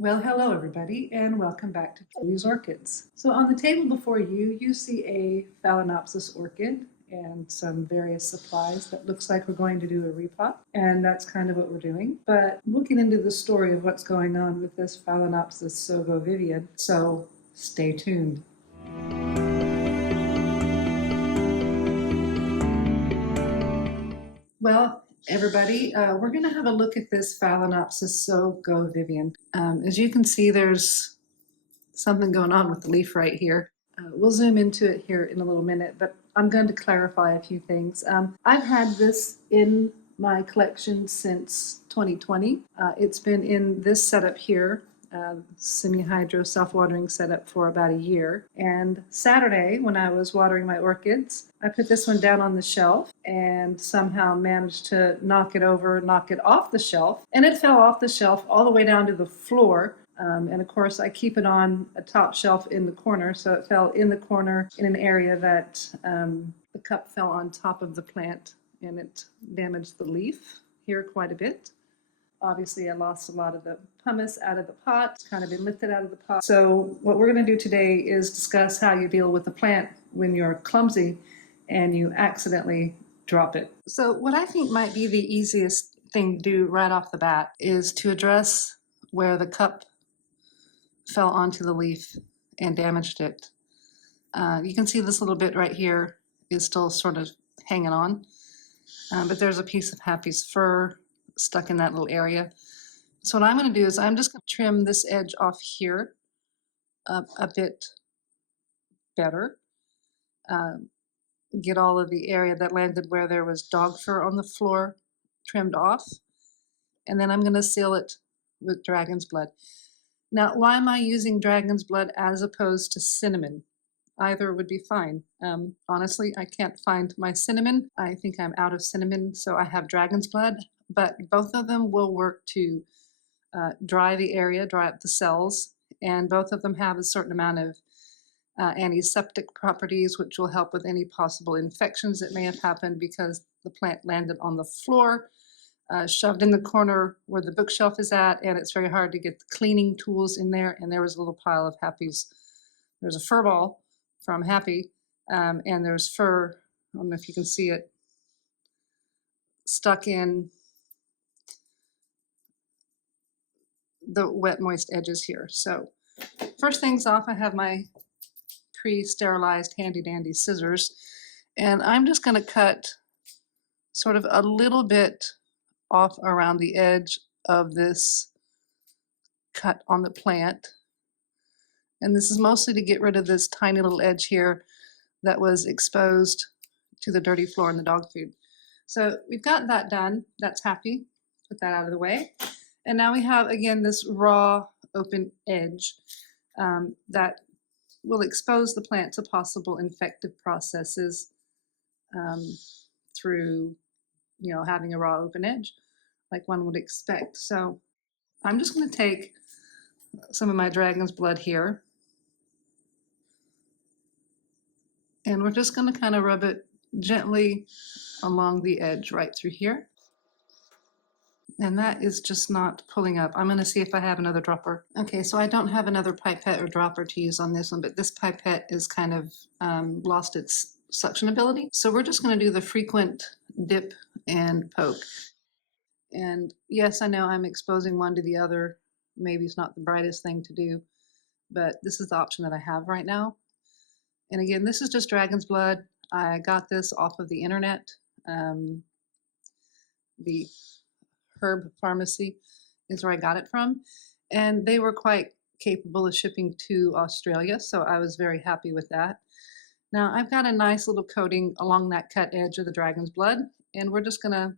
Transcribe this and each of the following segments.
Well, hello everybody, and welcome back to Chloe's Orchids. So on the table before you, you see a phalaenopsis orchid and some various supplies that looks like we're going to do a repot, and that's kind of what we're doing. But we'll get into the story of what's going on with this phalaenopsis Sogo Vivien, so stay tuned. Well, everybody, we're going to have a look at this phalaenopsis Sogo Vivien. As you can see, there's something going on with the leaf right here. We'll zoom into it here in a little minute, but I'm going to clarify a few things. I've had this in my collection since 2020. It's been in this setup here, semi-hydro self-watering setup, for about a year. And Saturday, when I was watering my orchids, I put this one down on the shelf and somehow managed to knock it off the shelf. And it fell off the shelf all the way down to the floor. And of course, I keep it on a top shelf in the corner, so it fell in the corner in an area that the cup fell on top of the plant, and it damaged the leaf here quite a bit. Obviously, I lost a lot of the pumice out of the pot. It's kind of been lifted out of the pot. So what we're going to do today is discuss how you deal with the plant when you're clumsy and you accidentally drop it. So what I think might be the easiest thing to do right off the bat is to address where the cup fell onto the leaf and damaged it. You can see this little bit right here is still sort of hanging on, but there's a piece of Happy's fur stuck in that little area. So what I'm going to do is I'm just going to trim this edge off here a bit better, get all of the area that landed where there was dog fur on the floor trimmed off, and then I'm going to seal it with dragon's blood. Now, why am I using dragon's blood as opposed to cinnamon? Either would be fine. Honestly, I can't find my cinnamon. I think I'm out of cinnamon, so I have dragon's blood, but both of them will work to dry the area, dry up the cells, and both of them have a certain amount of antiseptic properties, which will help with any possible infections that may have happened because the plant landed on the floor, shoved in the corner where the bookshelf is at, and it's very hard to get the cleaning tools in there. And there was a little pile of Happy's. There's a fur ball from Happy, and there's fur, I don't know if you can see it, stuck in the wet, moist edges here. So first things off, I have my pre-sterilized handy-dandy scissors, and I'm just going to cut sort of a little bit off around the edge of this cut on the plant. And this is mostly to get rid of this tiny little edge here that was exposed to the dirty floor and the dog food. So we've got that done. That's Happy. Put that out of the way. And now we have, again, this raw open edge that will expose the plant to possible infective processes through having a raw open edge like one would expect. So I'm just going to take some of my dragon's blood here, and we're just going to kind of rub it gently along the edge right through here. And that is just not pulling up. I'm going to see if I have another dropper. Okay, so I don't have another pipette or dropper to use on this one, but this pipette is kind of lost its suction ability. So we're just going to do the frequent dip and poke. And yes, I know I'm exposing one to the other. Maybe it's not the brightest thing to do, but this is the option that I have right now. And again, this is just dragon's blood. I got this off of the internet. The herb pharmacy is where I got it from. And they were quite capable of shipping to Australia, so I was very happy with that. Now I've got a nice little coating along that cut edge of the dragon's blood, and we're just gonna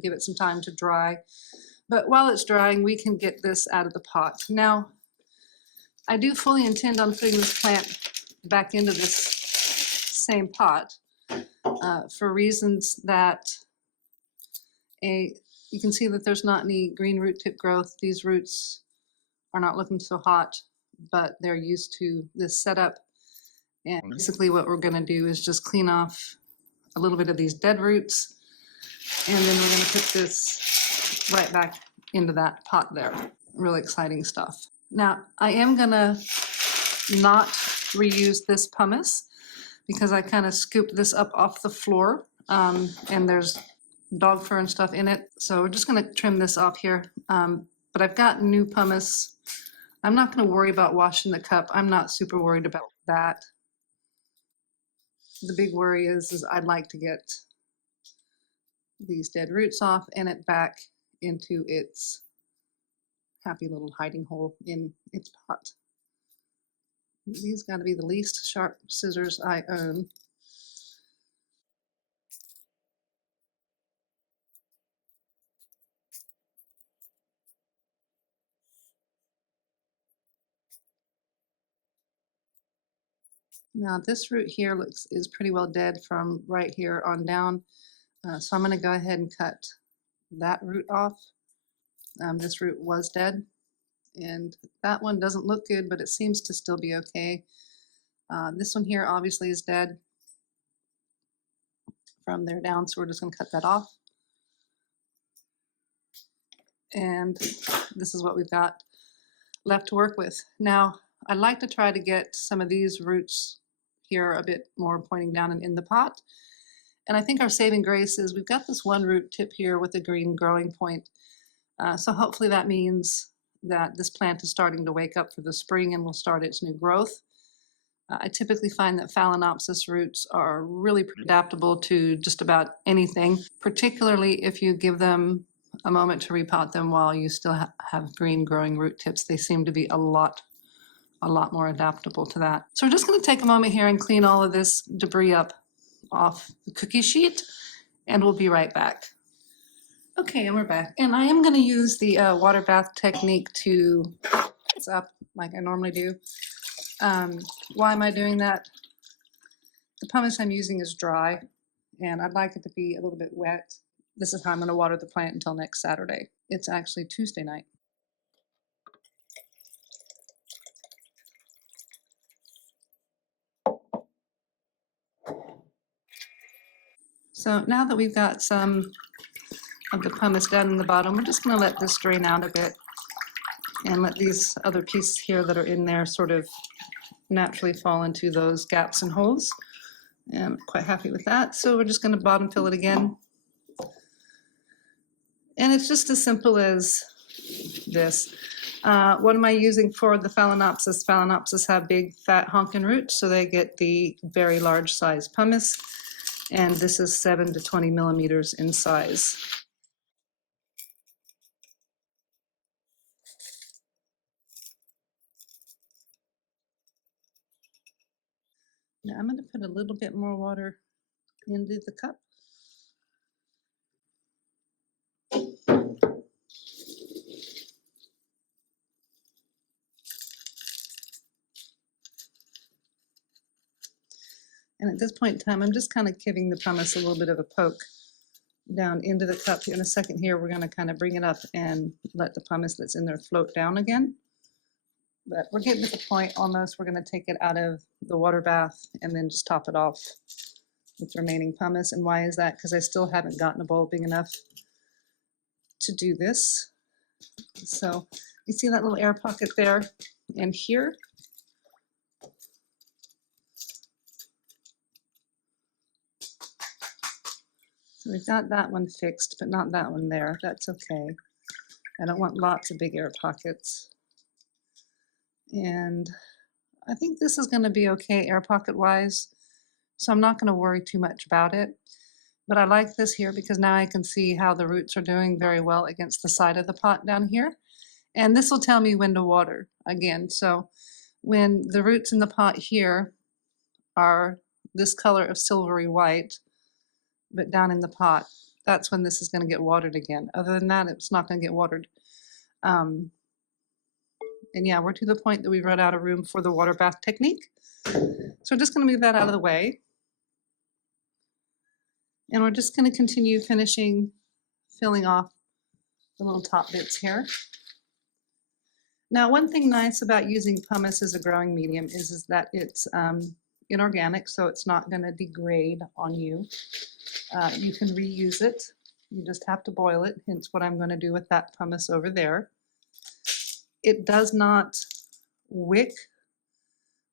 give it some time to dry. But while it's drying, we can get this out of the pot. Now, I do fully intend on putting this plant back into this same pot for reasons that you can see that there's not any green root tip growth. These roots are not looking so hot, but they're used to this setup. And basically what we're going to do is just clean off a little bit of these dead roots, and then we're going to put this right back into that pot there. really exciting stuff. Now, I am gonna not reuse this pumice because I kind of scooped this up off the floor, and there's dog fur and stuff in it. So we're just gonna trim this off here. But I've got new pumice. I'm not gonna worry about washing the cup. I'm not super worried about that. The big worry is I'd like to get these dead roots off and it back into its happy little hiding hole in its pot. These got to be the least sharp scissors I own. Now this root here is pretty well dead from right here on down. So I'm going to go ahead and cut that root off. This root was dead, and that one doesn't look good, but it seems to still be okay. This one here obviously is dead from there down, so we're just going to cut that off. And this is what we've got left to work with. Now, I'd like to try to get some of these roots here a bit more pointing down and in the pot. And I think our saving grace is we've got this one root tip here with a green growing point. So hopefully that means that this plant is starting to wake up for the spring and will start its new growth. I typically find that phalaenopsis roots are really adaptable to just about anything, particularly if you give them a moment to repot them while you still have green growing root tips. They seem to be a lot more adaptable to that. So we're just going to take a moment here and clean all of this debris up off the cookie sheet, and we'll be right back. Okay, and we're back. And I am going to use the water bath technique to it's up like I normally do. Why am I doing that? The pumice I'm using is dry, and I'd like it to be a little bit wet. This is how I'm going to water the plant until next Saturday. It's actually Tuesday night. So now that we've got some of the pumice down in the bottom, we're just going to let this drain out a bit and let these other pieces here that are in there sort of naturally fall into those gaps and holes. And I'm quite happy with that. So we're just going to bottom fill it again. And it's just as simple as this. What am I using for the phalaenopsis? Phalaenopsis have big, fat, honking roots, so they get the very large size pumice. And this is 7 to 20 millimeters in size. Now I'm going to put a little bit more water into the cup. And at this point in time, I'm just kind of giving the pumice a little bit of a poke down into the cup. In a second here, we're going to kind of bring it up and let the pumice that's in there float down again. But we're getting to the point almost, we're going to take it out of the water bath and then just top it off with remaining pumice. And why is that? Because I still haven't gotten a bowl big enough to do this. So you see that little air pocket there and here? So we've got that one fixed, but not that one there. That's okay. I don't want lots of big air pockets. And I think this is going to be okay air pocket wise, so I'm not going to worry too much about it. But I like this here because now I can see how the roots are doing very well against the side of the pot down here. And this will tell me when to water again. So when the roots in the pot here are this color of silvery white, but down in the pot, that's when this is going to get watered again. Other than that, it's not going to get watered. And yeah, we're to the point that we've run out of room for the water bath technique. So we're just going to move that out of the way. And we're just going to continue filling off the little top bits here. Now, one thing nice about using pumice as a growing medium is that it's inorganic, so it's not going to degrade on you. You can reuse it. You just have to boil it, hence what I'm going to do with that pumice over there. it does not wick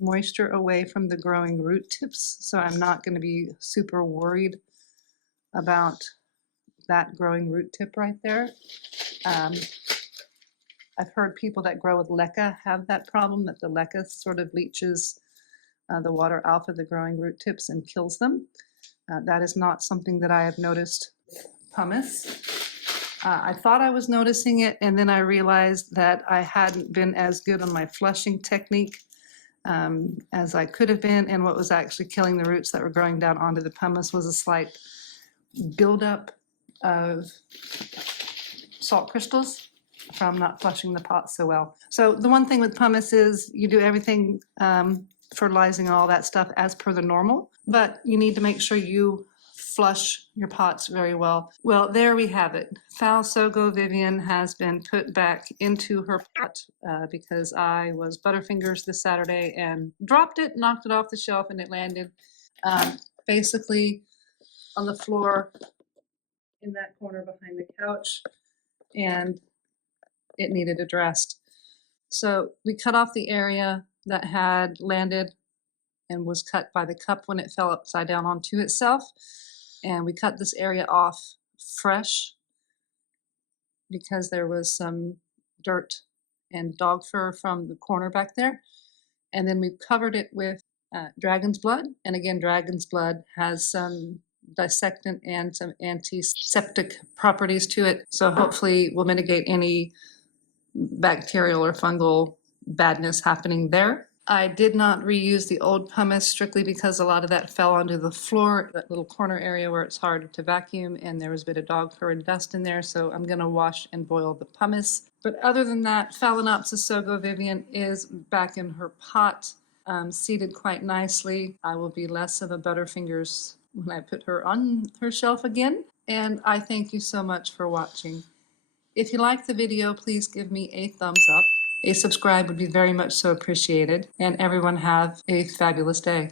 moisture away from the growing root tips, so I'm not going to be super worried about that growing root tip right there. I've heard people that grow with leca have that problem, that the leca sort of leaches the water off of the growing root tips and kills them. That is not something that I have noticed with pumice. I thought I was noticing it, and then I realized that I hadn't been as good on my flushing technique as I could have been, and what was actually killing the roots that were growing down onto the pumice was a slight buildup of salt crystals from not flushing the pot so well. So the one thing with pumice is you do everything, fertilizing and all that stuff as per the normal, but you need to make sure you flush your pots very well. Well, there we have it. Sogo Vivien has been put back into her pot because I was butterfingers this Saturday and dropped it, knocked it off the shelf, and it landed basically on the floor in that corner behind the couch, and it needed addressed. So we cut off the area that had landed and was cut by the cup when it fell upside down onto itself. And we cut this area off fresh because there was some dirt and dog fur from the corner back there. And then we've covered it with dragon's blood. And again, dragon's blood has some dissectant and some antiseptic properties to it. So hopefully we'll mitigate any bacterial or fungal badness happening there. I did not reuse the old pumice strictly because a lot of that fell onto the floor, that little corner area where it's hard to vacuum, and there was a bit of dog fur and dust in there, so I'm going to wash and boil the pumice. But other than that, Phalaenopsis Sogo Vivien is back in her pot, seated quite nicely. I will be less of a butterfingers when I put her on her shelf again, and I thank you so much for watching. If you liked the video, please give me a thumbs up. A subscribe would be very much so appreciated. And everyone have a fabulous day.